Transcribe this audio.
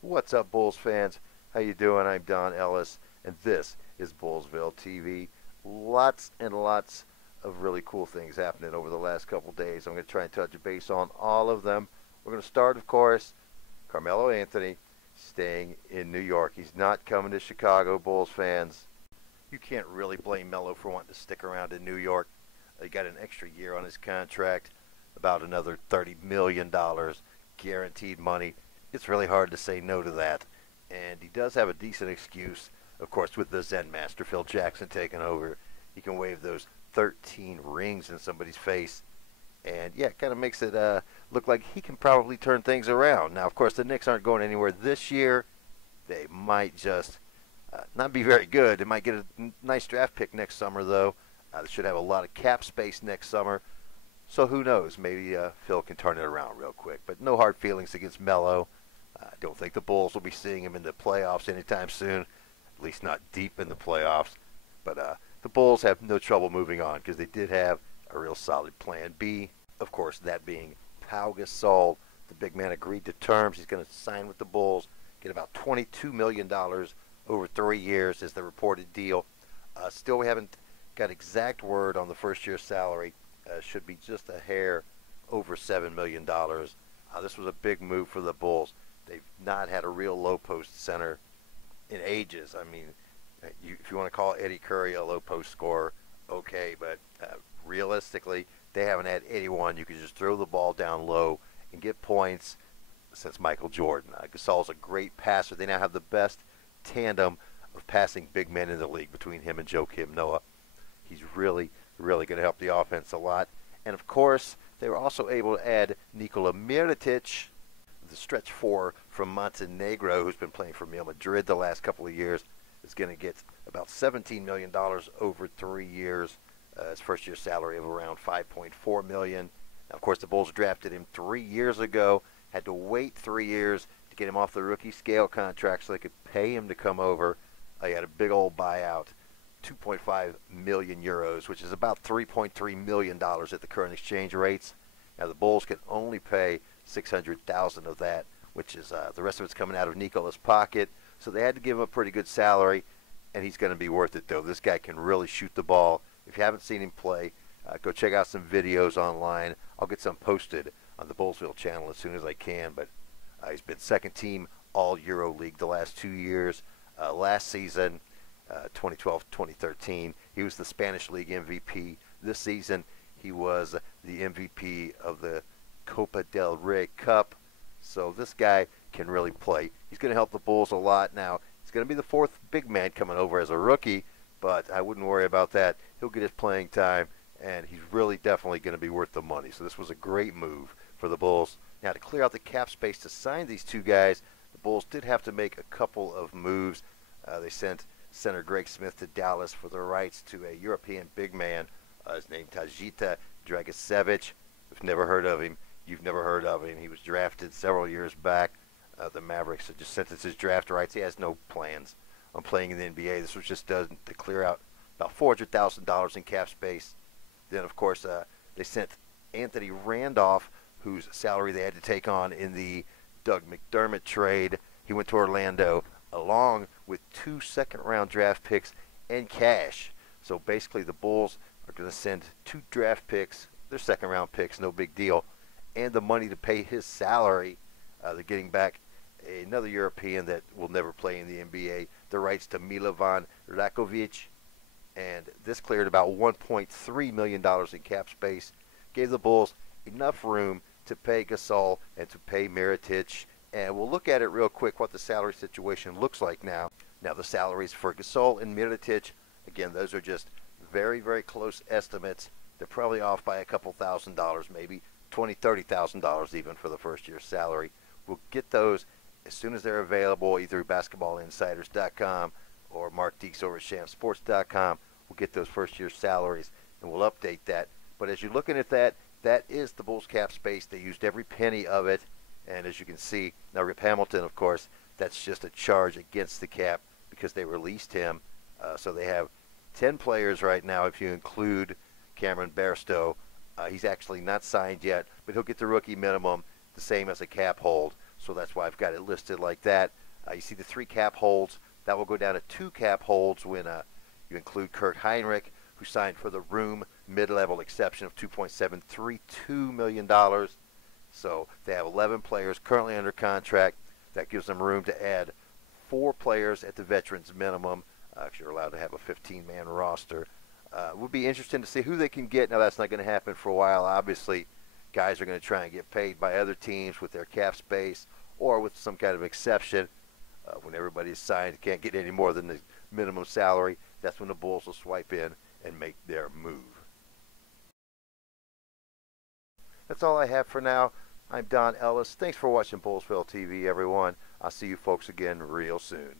What's up, Bulls fans? How you doing? I'm Don Ellis, and this is Bullsville TV. Lots and lots of really cool things happening over the last couple days. I'm going to try and touch base on all of them. We're going to start, of course, Carmelo Anthony staying in New York. He's not coming to Chicago, Bulls fans. You can't really blame Melo for wanting to stick around in New York. He got an extra year on his contract, about another $30 million guaranteed money. It's really hard to say no to that. And he does have a decent excuse, of course, with the Zen Master, Phil Jackson, taking over. He can wave those 13 rings in somebody's face. And, yeah, it kind of makes it look like he can probably turn things around. Now, of course, the Knicks aren't going anywhere this year. They might just not be very good. They might get a nice draft pick next summer, though. They should have a lot of cap space next summer. So who knows? Maybe Phil can turn it around real quick. But no hard feelings against Melo. I don't think the Bulls will be seeing him in the playoffs anytime soon, at least not deep in the playoffs. But the Bulls have no trouble moving on because they did have a real solid plan B. Of course, that being Pau Gasol. The big man agreed to terms. He's going to sign with the Bulls, get about $22 million over 3 years is the reported deal. Still, we haven't got exact word on the first-year salary. Should be just a hair over $7 million. This was a big move for the Bulls. They've not had a real low-post center in ages. I mean, if you want to call Eddie Curry a low-post scorer, okay, but realistically, they haven't had anyone you can just throw the ball down low and get points since Michael Jordan. Gasol's a great passer. They now have the best tandem of passing big men in the league between him and Joakim Noah. He's really going to help the offense a lot. And, of course, they were also able to add Nikola Mirotic, the stretch four from Montenegro, who's been playing for Real Madrid the last couple of years, is going to get about $17 million over 3 years. His first-year salary of around $5.4 million. Now, of course, the Bulls drafted him 3 years ago, had to wait 3 years to get him off the rookie scale contract so they could pay him to come over. He had a big old buyout. 2.5 million euros, which is about $3.3 million at the current exchange rates. Now the Bulls can only pay $600,000 of that, which is the rest of it's coming out of Nikola's pocket. So they had to give him a pretty good salary, and he's going to be worth it, though. This guy can really shoot the ball. If you haven't seen him play, go check out some videos online. I'll get some posted on the Bullsville channel as soon as I can. But he's been second team all Euro League the last 2 years. Last season, 2012-2013, he was the Spanish League MVP. This season, he was the MVP of the Copa del Rey Cup. So this guy can really play. He's going to help the Bulls a lot. Now, he's going to be the fourth big man coming over as a rookie, but I wouldn't worry about that. He'll get his playing time, and he's really definitely going to be worth the money. So this was a great move for the Bulls. Now, to clear out the cap space to sign these two guys, the Bulls did have to make a couple of moves. They sent center Greg Smith to Dallas for the rights to a European big man. His name Tajita Dragicevic. We've never heard of him. You've never heard of him. He was drafted several years back. The Mavericks just sent us his draft rights. He has no plans on playing in the NBA. This was just done to clear out about $400,000 in cap space. Then, of course, they sent Anthony Randolph, whose salary they had to take on in the Doug McDermott trade. He went to Orlando, along with 2 second-round draft picks and cash. So basically the Bulls are going to send 2 draft picks, their second-round picks, no big deal, and the money to pay his salary. They're getting back another European that will never play in the NBA, the rights to Milovan Rakovic, and this cleared about $1.3 million in cap space, gave the Bulls enough room to pay Gasol and to pay Mirotic. And we'll look at it real quick what the salary situation looks like now. Now the salaries for Gasol and Mirotic, again, those are just very, very close estimates. They're probably off by a couple $1,000s, maybe $20,000, $30,000 even for the first year's salary. We'll get those as soon as they're available, either BasketballInsiders.com or Mark Deeks over at ShamSports.com. We'll get those first year salaries and we'll update that. But as you're looking at that, that is the Bulls cap space. They used every penny of it. And as you can see, now Rip Hamilton, of course, that's just a charge against the cap because they released him. So they have 10 players right now if you include Cameron Bairstow. He's actually not signed yet, but he'll get the rookie minimum, the same as a cap hold. So that's why I've got it listed like that. You see the 3 cap holds. That will go down to 2 cap holds when you include Kurt Heinrich, who signed for the room mid-level exception of $2.732 million. So they have 11 players currently under contract. That gives them room to add 4 players at the veterans minimum, because you're allowed to have a 15-man roster. It would be interesting to see who they can get. Now, that's not going to happen for a while. Obviously, guys are going to try and get paid by other teams with their cap space or with some kind of exception. When everybody's signed, can't get any more than the minimum salary, that's when the Bulls will swipe in and make their move. That's all I have for now. I'm Don Ellis. Thanks for watching Bullsville TV, everyone. I'll see you folks again real soon.